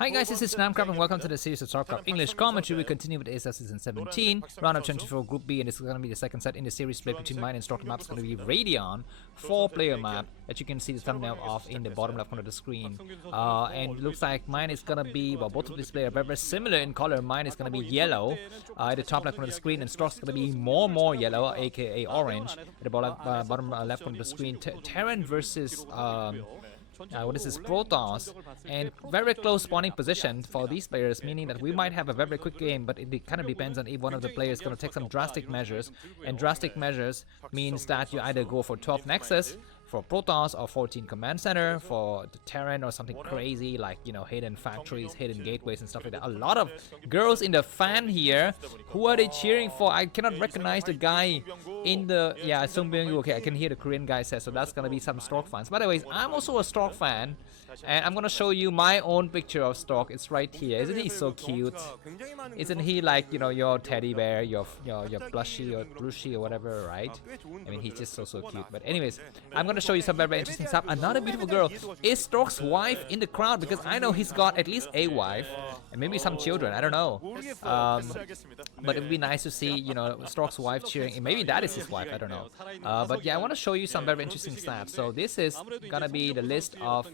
Hi guys, this is Starcraft and welcome to the series of Starcraft English commentary. We continue with ASL S17 Ro24 Group B, and this is going to be the second set in the series split between mine and Stork. The map is going to be Radeon, 4-player map that you can see the thumbnail of in the bottom left corner of the screen. And it looks like mine is going to be, well, both of these players are very, very similar in color. Mine is going to be yellow at the top left corner of the screen, and Stork's going to be more yellow, aka orange, at the bottom left corner of the screen. Terran versus what is this, Protoss, and very close spawning position for these players, meaning that we might have a very quick game, but it kind of depends on if one of the players is going to take some drastic measures, and drastic measures means that you either go for 12 Nexus for Protoss or 14 Command Center for the Terran, or something crazy like, you know, hidden factories, hidden gateways and stuff like that. A lot of girls in the fan here. Who are they cheering for? I cannot recognize the guy in the, yeah, Sung Byung. Okay, I can hear the Korean guy say, so that's gonna be some Stork fans. By the way, I'm also a Stork fan, and I'm gonna show you my own picture of Stork. It's right here. Isn't he so cute? Isn't he like, you know, your teddy bear, your plushy or brushy or whatever, right? I mean, he's just so cute. But anyways, I'm gonna show you some very interesting stuff. Another beautiful girl. Is Stork's wife in the crowd? Because I know he's got at least a wife and maybe some children. I don't know. But it would be nice to see, you know, Stork's wife cheering. Maybe that is his wife. I don't know. But yeah, I want to show you some very interesting stats. So this is gonna be the list of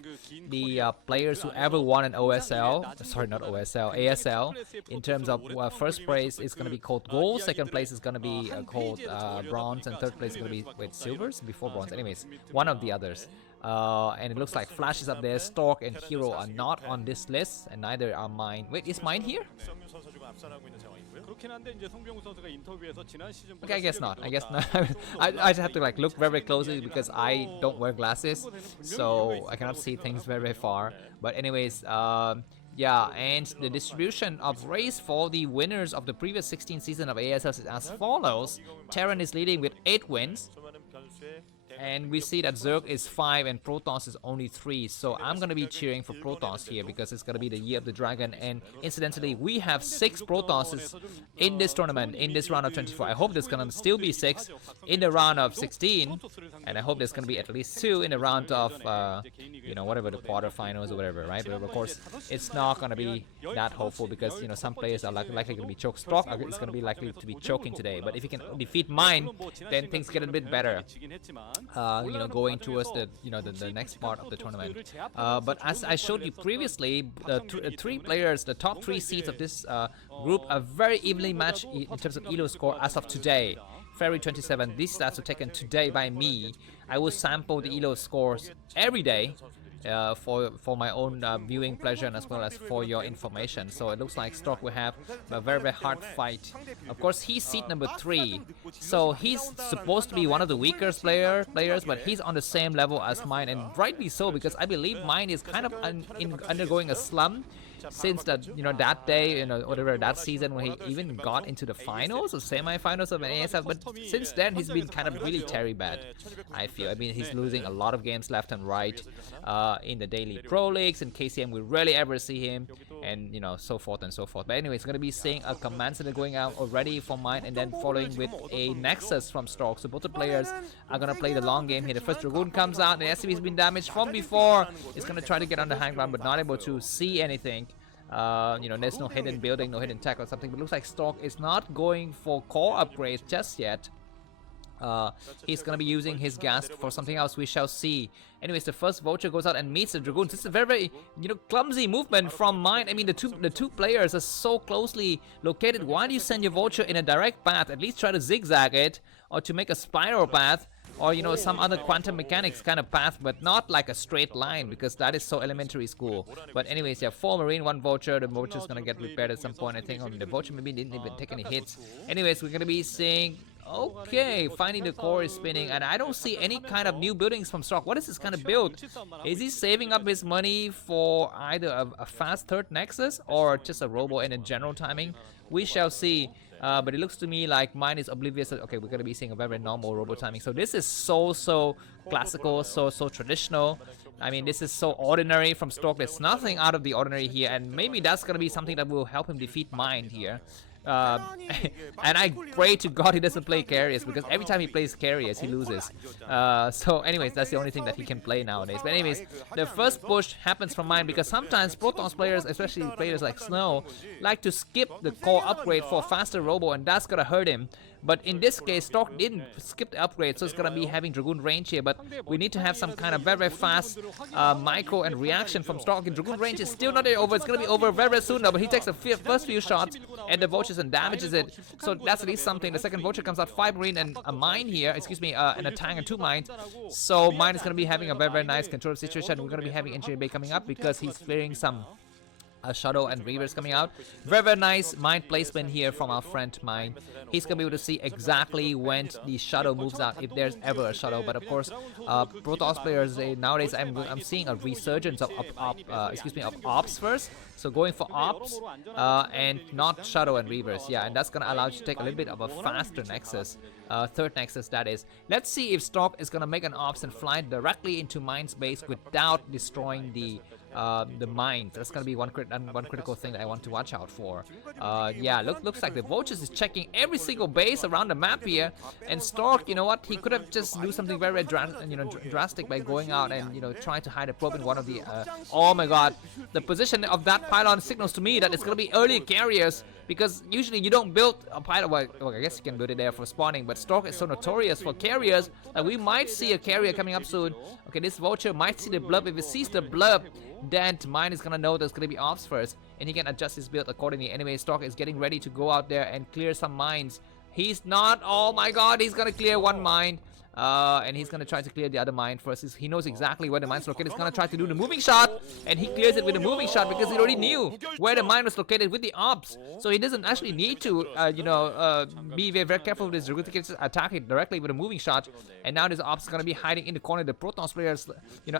the players who ever won an OSL. Sorry, not OSL. ASL. In terms of first place is gonna be called gold. Second place is gonna be called bronze, and third place is gonna be silvers before bronze. Anyways, one of the others. And it looks like Flash is up there. Stork and Hero are not on this list, and neither are mine. Wait, is mine here? Okay, I guess not. I guess not. I just have to like look very closely because I don't wear glasses, so I cannot see things very far. But anyways, yeah, and the distribution of race for the winners of the previous 16 season of ASL is as follows. Terran is leading with 8 wins. And we see that Zerg is 5 and Protoss is only 3. So I'm going to be cheering for Protoss here because it's going to be the year of the dragon. And incidentally, we have 6 Protosses in this tournament, in this round of 24. I hope there's going to still be 6 in the round of 16. And I hope there's going to be at least 2 in the round of, you know, whatever, the quarterfinals or whatever, right? But of course, it's not going to be that hopeful because, you know, some players are likely going to be choked. Stork is going to be likely to be choking today. But if you can defeat mine, then things get a bit better. You know, going towards the, you know, the next part of the tournament. But as I showed you previously, the 3 players, the top 3 seeds of this group are very evenly matched in terms of ELO score as of today. February 27. These stats were taken today by me. I will sample the ELO scores every day. For my own viewing pleasure and as well as for your information. So it looks like Stork will have a very hard fight. Of course, he's seed number 3, so he's supposed to be one of the weaker players, but he's on the same level as mine, and rightly so, because I believe mine is kind of undergoing a slump since that, you know, that day, you know, whatever, that season when he even got into the finals or semi-finals of an ASL. But since then he's been kind of really terribly bad, I feel. I mean, he's losing a lot of games left and right in the daily pro leagues, and KCM we rarely ever see him, and you know, so forth and so forth. But anyway, it's gonna be seeing a Command Center going out already for mine, and then following with a Nexus from Stork. So both the players are gonna play the long game here. The first Dragoon comes out, the SCV's been damaged from before. It's gonna try to get on the high ground but not able to see anything. You know, there's no hidden building, no hidden tech or something, but looks like Stork is not going for core upgrades just yet. He's gonna be using his gas for something else. We shall see. Anyways, the first vulture goes out and meets the Dragoons. This is a very, you know, clumsy movement from mine. I mean, the two players are so closely located. Why do you send your vulture in a direct path? At least try to zigzag it, or to make a spiral path, or, you know, some other quantum mechanics kind of path, but not like a straight line, because that is so elementary school. But anyways, yeah, 4 Marine, 1 Vulture. The Vulture is gonna get repaired at some point, I think. I mean, the Vulture maybe didn't even take any hits. Anyways, we're gonna be seeing, okay, finding the core is spinning, and I don't see any kind of new buildings from Stork. What is this kind of build? Is he saving up his money for either a fast third Nexus or just a robo and a general timing? We shall see. But it looks to me like mine is oblivious. Okay, we're gonna be seeing a very normal robo timing. So this is so classical, so traditional. I mean, this is so ordinary from Stork. There's nothing out of the ordinary here, and maybe that's gonna be something that will help him defeat mine here. And I pray to God he doesn't play carriers, because every time he plays carriers he loses. So anyways, that's the only thing that he can play nowadays. But anyways, the first push happens from mine, because sometimes Protoss players, especially players like Snow, like to skip the core upgrade for faster robo, and that's gonna hurt him. But in this case, Stork didn't skip the upgrade, so it's gonna be having Dragoon range here. But we need to have some kind of very fast micro and reaction from Stork. And Dragoon range is still not over. It's gonna be over very soon now. But he takes the first few shots and the vultures and damages it. So that's at least something. The second vulture comes out, 5 marine and a mine here. Excuse me, and a tank and 2 mines. So mine is gonna be having a very nice control situation. We're gonna be having engineer bay coming up because he's clearing some Shadow and Reavers coming out. Very nice mind placement here from our friend Mine. He's gonna be able to see exactly when the Shadow moves out, if there's ever a Shadow. But of course, Protoss players nowadays, I'm seeing a resurgence of ops first. So going for ops and not Shadow and Reavers. Yeah, and that's gonna allow you to take a little bit of a faster Nexus. Third Nexus, that is. Let's see if Stork is gonna make an ops and fly directly into Mine's base without destroying the mines. That's gonna be one critical thing that I want to watch out for. Yeah, looks like the Vultures is checking every single base around the map here, and Stork, you know what, he could have just do something very drastic by going out and trying to hide a probe in one of the oh my god, the position of that pylon signals to me that it's gonna be early carriers, because usually you don't build a pylon. Well, I guess you can build it there for spawning, but Stork is so notorious for carriers that we might see a carrier coming up soon. Okay, this Vulture might see the blurb. If it sees the blurb, then Mine is gonna know there's gonna be ops first, and he can adjust his build accordingly. Anyway, Stork is getting ready to go out there and clear some mines. He's not, oh my god, he's gonna clear one mine. And he's gonna try to clear the other mine first. He knows exactly where the mine's located. He's gonna try to do the moving shot, and he clears it with the moving shot because he already knew where the mine was located with the ops. So he doesn't actually need to, be very careful with his Dragoon. He can just attack it directly with a moving shot. And now this ops is gonna be hiding in the corner. The Protoss players,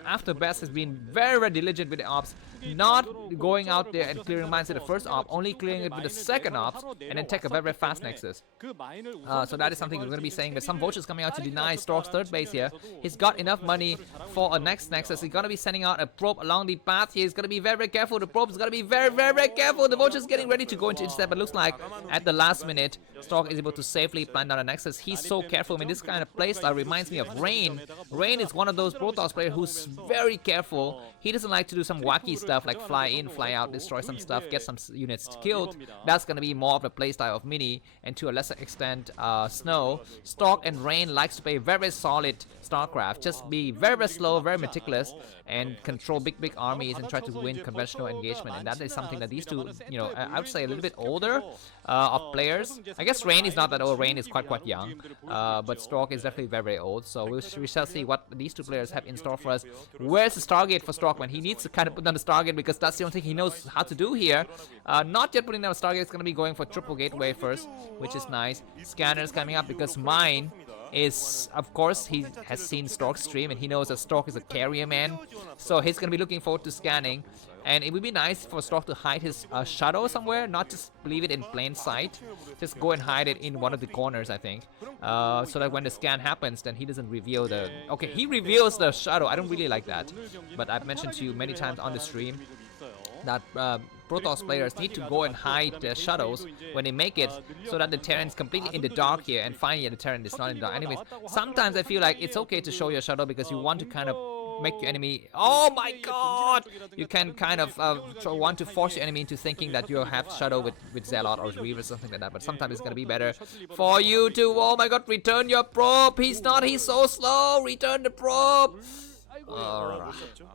after Best has been very diligent with the ops, not going out there and clearing mines with the first op, only clearing it with the second ops, and then take a very fast Nexus. So that is something we're gonna be saying. But some vultures coming out to deny Stork's third base here. He's got enough money for a next Nexus. He's gonna be sending out a probe along the path here. He's gonna be very careful. The probe is gonna be very careful. The vulture is getting ready to go into intercept, but looks like at the last minute, Stork is able to safely plant down a Nexus. He's so careful. I mean, this kind of playstyle reminds me of Rain. Rain is one of those Protoss players who's very careful. He doesn't like to do some wacky stuff like fly in, fly out, destroy some stuff, get some units killed. That's gonna be more of the playstyle of Mini, and to a lesser extent, Snow. Stork and Rain likes to play very solid Starcraft. Just be very slow, very meticulous, and control big armies and try to win conventional engagement. And that is something that these two, I would say a little bit older of players. I guess Rain is not that old. Rain is quite young, but Stork is definitely very old. So we shall see what these two players have in store for us. Where's the Stargate for Stork when he needs to kind of put down the Stargate, because that's the only thing he knows how to do here. Not yet putting down a Stargate. It's going to be going for triple gateway first, which is nice. Scanners coming up because Mine is, of course, he has seen Stork's stream and he knows that Stork is a carrier man, so he's gonna be looking forward to scanning. And it would be nice for Stork to hide his Shadow somewhere, not just leave it in plain sight. Just go and hide it in one of the corners, I think, so that when the scan happens, then he doesn't reveal the... Okay, he reveals the Shadow. I don't really like that, but I've mentioned to you many times on the stream that Protoss players need to go and hide their shadows when they make it, so that the Terran's completely in the dark here, and finally the Terran is not in the dark. Anyways, sometimes I feel like it's okay to show your shadow because you want to kind of make your enemy... Oh my god! You can kind of want to force your enemy into thinking that you have shadow with Zealot or Reaver or something like that, but sometimes it's gonna be better for you to... Oh my god, return your probe! He's so slow! Return the probe!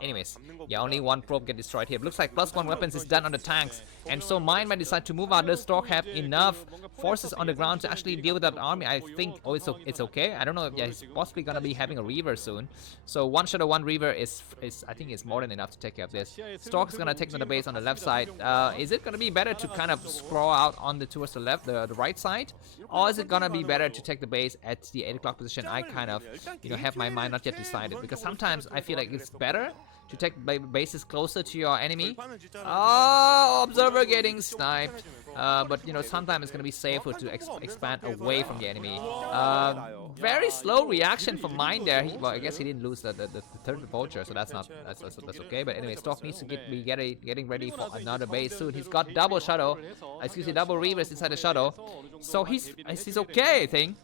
Anyways, yeah, only one probe get destroyed here. It looks like +1 weapons is done on the tanks, and so Mine might decide to move out. Does Stork have enough forces on the ground to actually deal with that army? I think, oh, it's okay. I don't know. Yeah, he's possibly gonna be having a Reaver soon. So one Shadow, one Reaver is I think is more than enough to take care of this. Stork is gonna take down the base on the left side. Is it gonna be better to kind of scroll out on towards the left, the right side, or is it gonna be better to take the base at the 8 o'clock position? I kind of have my mind not yet decided, because sometimes I feel like it's better to take bases closer to your enemy. Oh, observer getting sniped. But you know, sometimes it's gonna be safer to expand away from the enemy. Very slow reaction from Mine there. Well, I guess he didn't lose the third vulture, so that's okay. But anyway, Stork needs to be getting ready for another base soon. He's got double shadow, excuse me, double reavers inside the shadow, so he's okay, I think.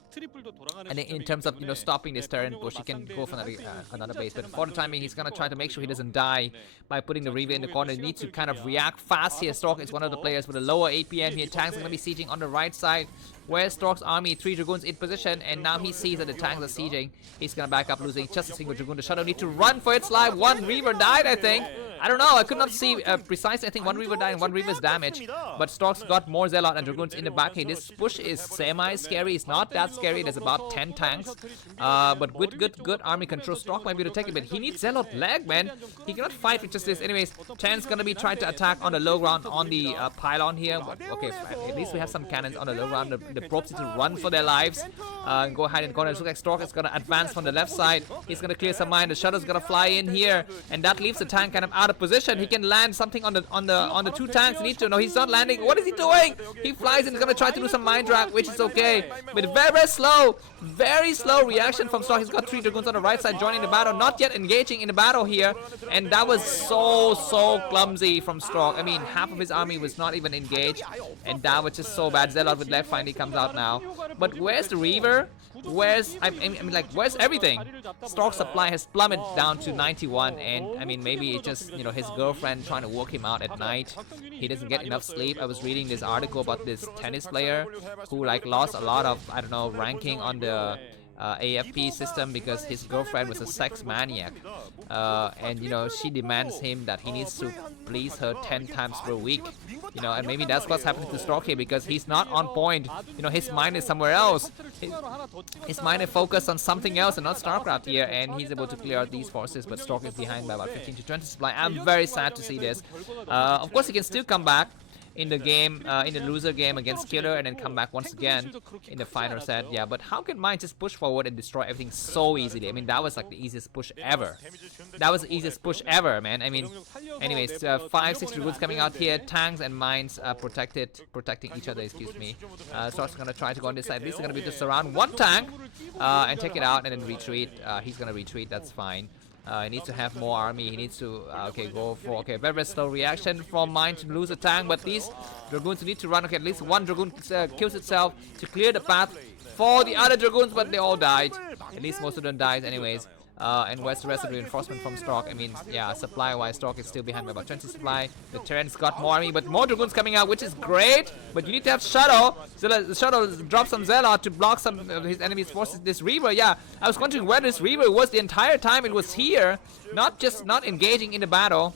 And in terms of, you know, stopping this turret push, he can go for another base. But for the time being, he's gonna try to make sure he doesn't die by putting the reaver in the corner. He needs to kind of react fast here. Stork is one of the players with a lower APM here. Tanks are gonna be sieging on the right side. Where's Stork's army? 3 Dragoons in position, and now he sees that the tanks are sieging. He's gonna back up, losing just a single Dragoon. The Shadow need to run for its life. One Reaver died, I think. I don't know, I could not see precisely. I think one Reaver died and one Reaver's damaged. But Stork's got more Zealot and Dragoons in the back. Hey, this push is semi-scary. It's not that scary. There's about 10 tanks. But with good army control, Stork might be able to take it. But he needs Zealot leg, man. He cannot fight with just this. Anyways, Chan's gonna be trying to attack on the low ground on the pylon here. Okay, at least we have some cannons on the low ground. The probes need to run for their lives. Go hide in the corner. It looks like Stork is gonna advance from the left side. He's gonna clear some mine. The Shadow's gonna fly in here, and that leaves the tank kind of out of position. He can land something on the 2 tanks. He needs to. No, he's not landing. What is he doing? He flies and he's gonna try to do some mine drag, which is okay. But very slow reaction from Stork. He's got 3 Dragoons on the right side joining the battle, not yet engaging in the battle here, and that was so clumsy from Stork. I mean, half of his army was not even engaged, and that was just so bad. Zealot with left finally comes out now. But where's the Reaver? Where's where's everything? Stork's supply has plummeted down to 91, and I mean, maybe it's just, you know, his girlfriend trying to work him out at night. He doesn't get enough sleep. I was reading this article about this tennis player who like lost a lot of, I don't know, ranking on the AFP system because his girlfriend was a sex maniac, and you know, she demands him that he needs to please her 10 times per week, you know, and maybe that's what's happening to Stork here because he's not on point. You know, his mind is somewhere else. His mind is focused on something else and not Starcraft here, and he's able to clear out these forces, but Stork is behind by about 15 to 20 supply. I'm very sad to see this. Of course, he can still come back in the game, in the loser game against Killer, and then come back once again in the final set. Yeah, but how can Mine just push forward and destroy everything so easily? I mean, that was like the easiest push ever. That was the easiest push ever, man. I mean, anyways, 5-6 Dragoons coming out here. Tanks and Mines protecting each other, excuse me. Stork's gonna try to go on this side. At least they're gonna be just around one tank and take it out and then retreat. He's gonna retreat, that's fine. He needs to have more army. He needs to go for very slow reaction from Mine to lose a tank, but these Dragoons need to run. Okay, at least one Dragoon kills itself to clear the path for the other Dragoons, but they all died. At least most of them died anyways. And where's the rest of the reinforcement from Stork? I mean, yeah, supply-wise, Stork is still behind by about 20 supply. The Terran's got more army, but more Dragoons coming out, which is great. But you need to have Shadow. So the Shadow drops some Zealot to block some of his enemy's forces. This Reaver, yeah, I was wondering where this Reaver was the entire time. It was here, not engaging in the battle.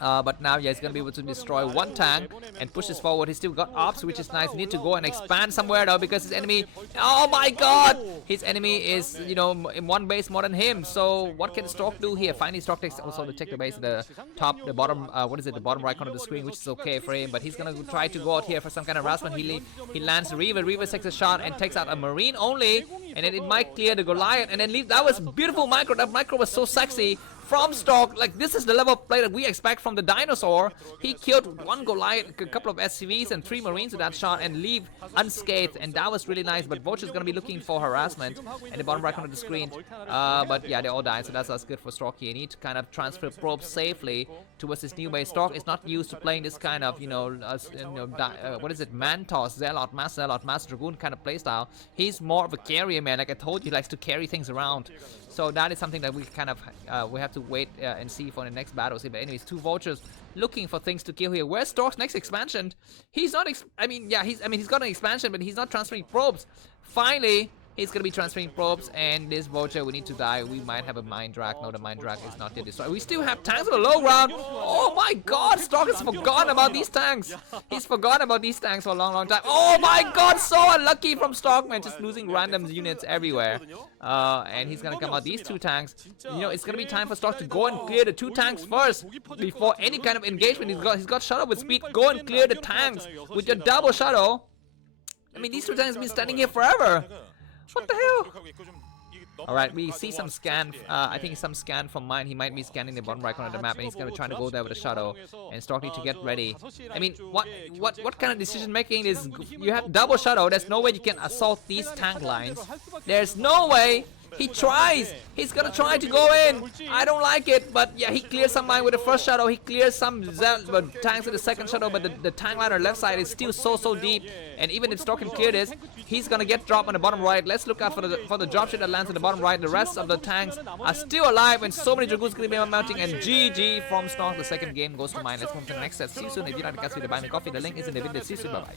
But now, yeah, he's gonna be able to destroy one tank and pushes forward. He's still got ops, which is nice. He needs to go and expand somewhere though, because his enemy, oh my god, his enemy is, you know, in one base more than him. So what can Stork do here? Finally, Stork takes also to take the base at the top, the bottom, what is it, the bottom right corner of the screen, which is okay for him. But he's gonna try to go out here for some kind of harassment. He lands the Reaver. Reaver takes a shot and takes out a Marine only, and then it might clear the Goliath and then leave. That was beautiful micro. That micro was so sexy from Stork. Like, this is the level of play that we expect from the dinosaur. He killed one Goliath, a couple of SCVs and 3 Marines with that shot and leave unscathed, and that was really nice. But Vulture's gonna be looking for harassment in the bottom right corner of the screen. But yeah, they all died, so that's good for Stork. You need to kind of transfer probes safely towards this new base. Stork is not used to playing this kind of, what is it, Mantos, Zealot, Mass Dragoon kind of playstyle. He's more of a carrier, man. Like I told you, he likes to carry things around. So that is something that we kind of we have to wait and see for the next battles. But anyways, 2 Vultures looking for things to kill here. Where's Stork's next expansion? He's not. He's got an expansion, but he's not transferring probes. Finally, he's gonna be transferring probes, and this Vulture, we need to die. We might have a Mind Drag. No, the Mind Drag is not yet destroyed. We still have tanks on the low ground. Oh my god, Stork has forgotten about these tanks. He's forgotten about these tanks for a long time. Oh my god, so unlucky from Stork, man. Just losing random units everywhere. And he's gonna come out these 2 tanks. You know, it's gonna be time for Stork to go and clear the 2 tanks first before any kind of engagement. He's got Shadow with speed. Go and clear the tanks with your double Shadow. I mean, these 2 tanks have been standing here forever. What the hell? Alright, we see some scan, I think some scan from mine. He might be scanning the bottom right corner of the map, and he's gonna try to go there with a shadow. And Stork need to get ready. I mean, what kind of decision making is? You have double shadow. There's no way you can assault these tank lines. There's no way. He tries. He's gonna try to go in. I don't like it, but yeah, he clears some mine with the first shadow. He clears some tanks with the second shadow, but the tank line on the left side is still so deep. And even if Stork can clear this, he's gonna get dropped on the bottom right. Let's look out for the dropship that lands on the bottom right. The rest of the tanks are still alive, and so many Dragoons gonna be mounting. And GG from Stork. The second game goes to mine. Let's move to the next set. See you soon. If you like to catch me, buy me coffee. The link is in the video. See you soon. Bye bye.